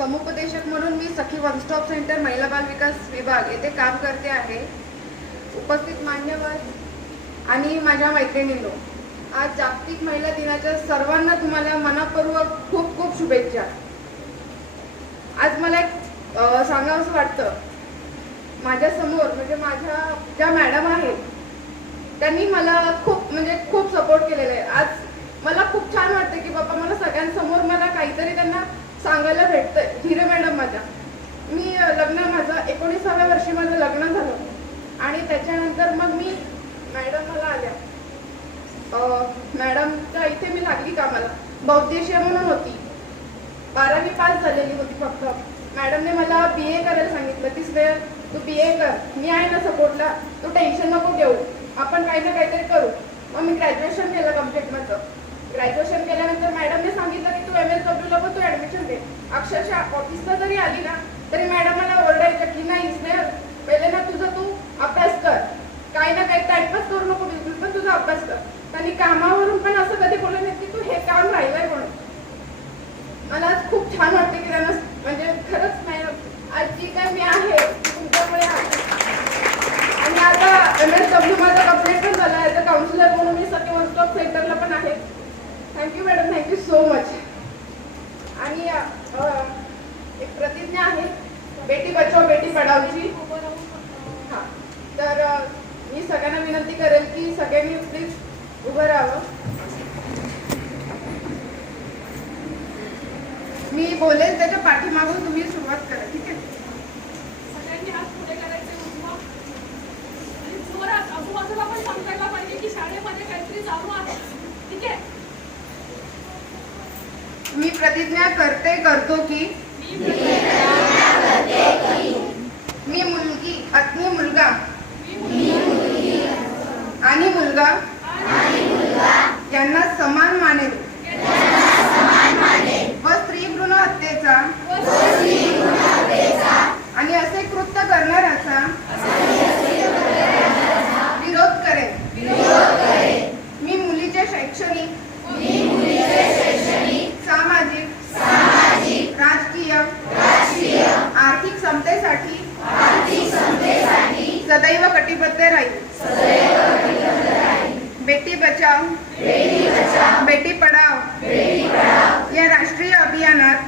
समुपदेशक म्हणून मी सखी one stop centre महिला बाल विकास विभाग येथे काम करते आहे. उपस्थित मान्यवर आणि माझ्या मैत्रिणींनो, आज जागतिक महिला दिनाच्या सर्वांना तुम्हाला मनपूर्वक खूप खूप शुभेच्छा. आज मला एक सांगावंसं वाटतं. माझ्या समोर म्हणजे माझ्या ज्या मॅडम आहेत त्यांनी मला खूप सपोर्ट केलेला आहे. आज मला खूप छान वाटतं की बाबा मला सगळ्यांसमोर मला काहीतरी त्यांना सांगायला भेटतंय. हिरे मॅडम मी माझं 19व्या वर्षी माझं लग्न झालं आणि त्याच्यानंतर मग मी मॅडम मला आल्या. मॅडमच्या इथे मी लागली कामाला. बौद्धिशीय म्हणून होती, 12वी पास झालेली होती. फक्त मॅडमने मला BA करायला सांगितलं की स्नेहल तू BA कर, मी आहे ना सपोर्टला, तू टेन्शन नको घेऊ, आपण काही ना काहीतरी करू. मग मी ग्रॅज्युएशन केलं कम्प्लीट माझं. ग्रॅज्युएशन केल्यानंतर मॅडमने सांगितलं की तू MSW ला पण तू ऍडमिशन घे. अक्षरशः ऑफिसला जरी आली ना तरी मॅडम मला ओरडायचं की नाही स्नेहल पहिले ना तुझं तू अभ्यास कर, काही ना काही टाइमपास करू नको, बिलकुल पण तुझा अभ्यास कर. त्यांनी कामावरून पण असं कधी बोललं नाही की तू हे काम राहिलंय म्हणून. मला आज खूप छान वाटते की त्यांना म्हणजे खरंच मॅडम आज जी काय मी आहे तुमच्यामुळे आहे. आणि आता MSW माझा कंप्लीट पण झाला आहे. काउन्सिलर म्हणून मी सखी वन स्टॉप सेंटरला पण आहे. Thank you madam, thank you so much. आणि एक प्रतिज्ञा आहे बेटी बचाओ बेटी पढाओची. हां, तर मी सगळ्यांना विनंती करेल की सगळ्यांनी प्लीज उभं राहावं. मी बोलेल त्याच्या पाठीमागून तुम्ही सुरुवात करा, ठीक आहे? सगळ्यांनी हात पुढे करायचे आणि जोरात आजूबाजूला पण सांगायला पाहिजे की शाळेमध्ये काहीतरी चालू आहे, ठीक आहे? मी प्रतिज्ञा करतो की मी मुलगी अग्नि मुलगा आणि मुलगा यांना समान मानेल व स्त्री भ्रूण हत्येचा आणि असे कृत्य करणाऱ्याचा विरोध करेन. मी मुलीचे शैक्षणिक, सामाजिक, राजकीय, आर्थिक समतेसाठी सदैव कटिबद्ध राहील. बेटी बचाओ बेटी पढाओ या राष्ट्रीय अभियानात